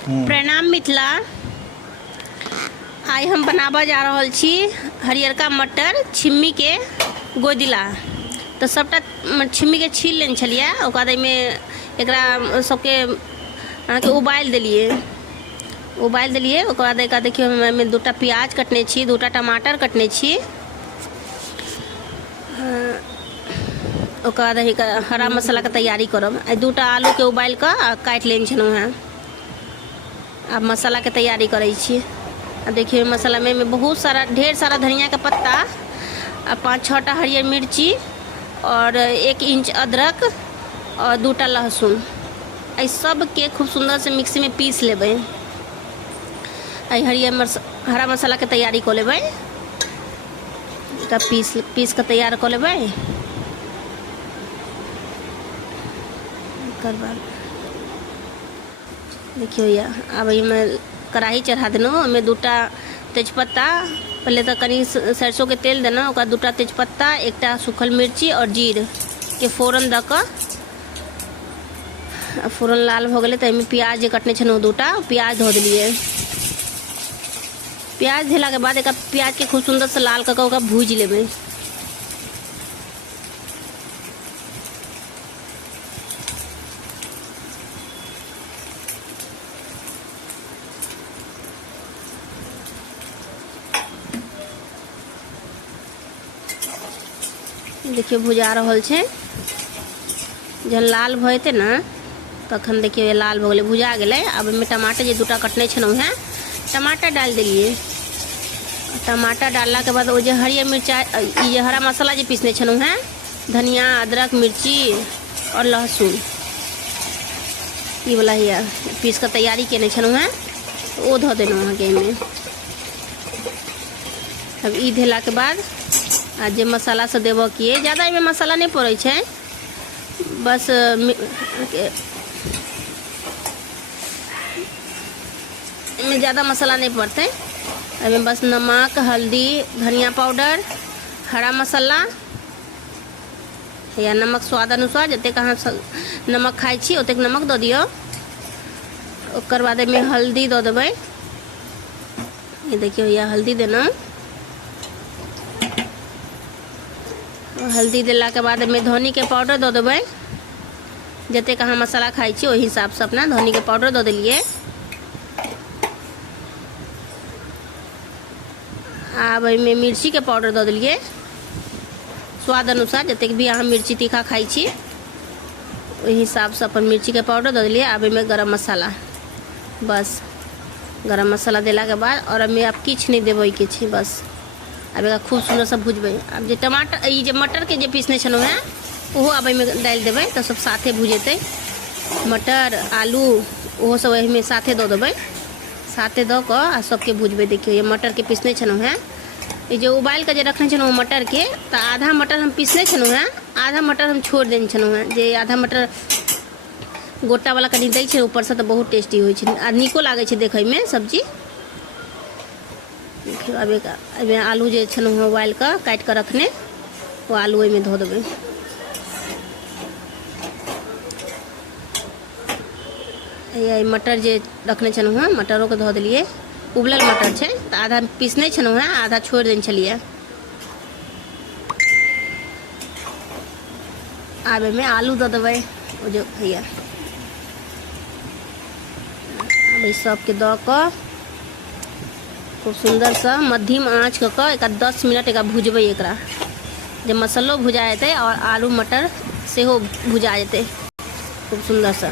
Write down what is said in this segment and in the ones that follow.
प्रणाम मिथिला। आई हम बनाबा जा रहा छी हरियरका मटर छिम्मी के गोदिला। तो सबटा छिम्मी के छील लेने छलिए, ओकर बाद एहिमे एकरा सबके अहाँके उबाल देलिए। ओकर बाद एक देखियो हमें दूटा प्याज कटने छी, दूटा टमाटर कटने छी, ओकर बाद हरा मसाला के तैयारी करब। दूटा आलू के उबाल कर काट लेने छलहुँ हैं। अब मसाला के तैयारी करे छी। अब देखिए मसाला में बहुत सारा ढेर सारा धनिया का पत्ता, 5-6टा हरियर मिर्ची और 1 इंच अदरक और 2टा लहसुन, आई सब के खूब सुंदर से मिक्सी में पीस लेबै। आई हरा मसाला के तैयारी कर लेबै, पीस के तैयार कर लेबै। देखियो या अब में कढ़ाई चढ़ा देना, में 2टा तेजपत्ता, पहले तो कनी सरसों के तेल देना, ओकर 2टा तेजपत्ता, 1टा सूखल मिर्ची और जीर के फोरन द के फोरन लाल हो गए तो प्याज कटने छे 2टा प्याज धो दिलिए। प्याज धेला के बाद एक प्याज के खूब सुंदर से लाल करके भूज लेबै। देखिए भुजा रहल छे, जहन लाल भते ना तखन देखिए लाल हो गए, भुजा गए। अब में टमाटर जे 2टा कटने छलहुँ हैं, टमाटर डाल दिलिए। टमाटर डालला के बाद वो जो हरियर मिर्चा, ये हरा मसाला जो पीसने छलहुँ हैं, धनिया, अदरक, मिर्ची और लहसुन, ये वाला ही पीस कर तैयारी केने छलहुँ हैं, वो धो देना अहाँके में। अब ई धेला के बाद आज जे मसाला से देव किए, ज़्यादा इमें मसाला नहीं पड़े छे, बस इमें ज़्यादा मसाला नहीं पड़ते। इमें बस नमक, हल्दी, धनिया पाउडर, हरा मसाला या नमक स्वाद अनुसार, जतेक अहाँ नमक खाइ छी ओतेक नमक दऽ दियौ। ओकर बाद में हल्दी दऽ देबै। ये देखियो या हल्दी देना। हल्दी दिला के बाद में धनी के पाउडर दऽ देबै, जतेक अहाँ मसाला खाइ छी ओहि हिसाब से अपना धनी के पाउडर दऽ देलिए। अब में मिर्ची के पाउडर दऽ देलिए, स्वाद अनुसार, जतेक भी अहाँ मिर्ची तीखा खाइ छी ओहि हिसाब से अपन मिर्ची के पाउडर दऽ देलिए। अब में गरम मसाला, बस गरम मसाला देला के बाद और में अब किछ नहीं देबै के छै, बस अब एक खूब सुंदर से भुजबै। अब जे टमाटर, ये जे मटर के जे पीसने छलहुँ हैं वो अब में डाल देबै, तो सब साथे भुजेतै। मटर, आलू वो सब एहि में साथे दऽ देबै, साथे दऽ कऽ आ सबके भुजबै। देखियो ये मटर के पीसने छलहुँ हैं, ये जो उबाल के जे रखने छलहुँ मटर के, तो आधा मटर हम पीसने छलहुँ हैं, आधा मटर हम छोड़ देने छलहुँ हैं। जे आधा मटर गोटा वाला कनी दै छै ऊपर से, तो बहुत टेस्टी होइ छै आ नीको लागै छै देखै में सब्जी। देखियो अब एक आलू जे छलहुँ हैं उबाल के काट के रखने, वो आलू में धो देबै। ये मटर जे रखने छलहुँ हैं, मटरों के धो दिलिए। उबलल मटर छै, तो आधा पीसने छलहुँ हैं, आधा छोड़ देने छलिए। आब में आलू दऽ देबै, वो जो भैया अब सबके दऽ कऽ खूब सुंदर से मध्यम आँच कऽ एक 10 मिनट एक भुजबै। एकरा जब मसालो भुजा जेतै और आलू मटर सेहो भुजा जेतै खूब सुंदर से।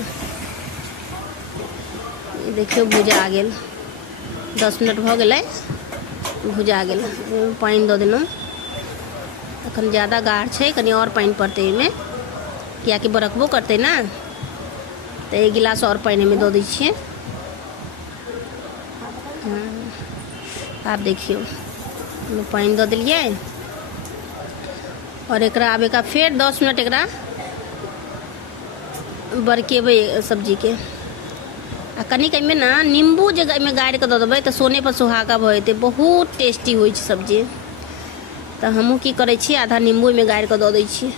देखियो भुजा गेल, 10 मिनट भऽ गेलै, भुजा गेल। पानी दऽ देलहुँ, अखन ज़्यादा गाढ़ छै, कनी और पानी पड़तै एहिमे, कियाकि बरकबो करतै ना, तो 1 गिलास और पानी में दऽ दै छियै। आप देखियो पानी दऽ दिलिए और एकरा अब एकरा फेर 10 मिनट एकरा बरकेबै सब्जी के। आ कनिक एहिमे ना नींबू जे एहिमे गाड़ि कऽ दऽ देबै तऽ सोने पर सुहागा भऽ जेतै, बहुत टेस्टी होइ छै सब्जी। तऽ हमहूँ की करै छी, आधा नींबू एहिमे गाड़ि कऽ दऽ दै छी।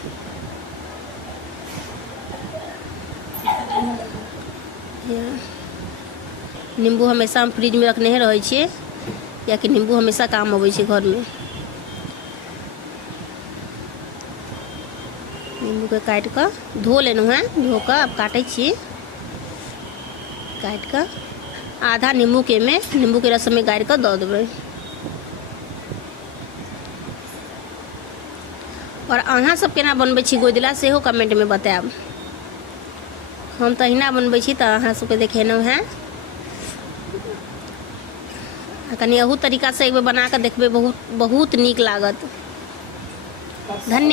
नींबू हमेशा हम फ्रिज में रखने रहे छे, या कि नींबू हमेशा काम अबै छे घर में। नींबू के काट कर धो लेना है, धो कर अब काटे छी। काट कर आधा नींबू के रस में गाड़ कर दे देबै। और अहाँ सब केना बनबै छी गोदिला सेहो कमेंट में बताएब। हम तो अहिना बनबै छी, तो अहाँ सबके देखेलहुँ हैं। कनी अहू तरीका से एक बार बना कर देखबै, बहुत नीक लागत। धन्यवाद।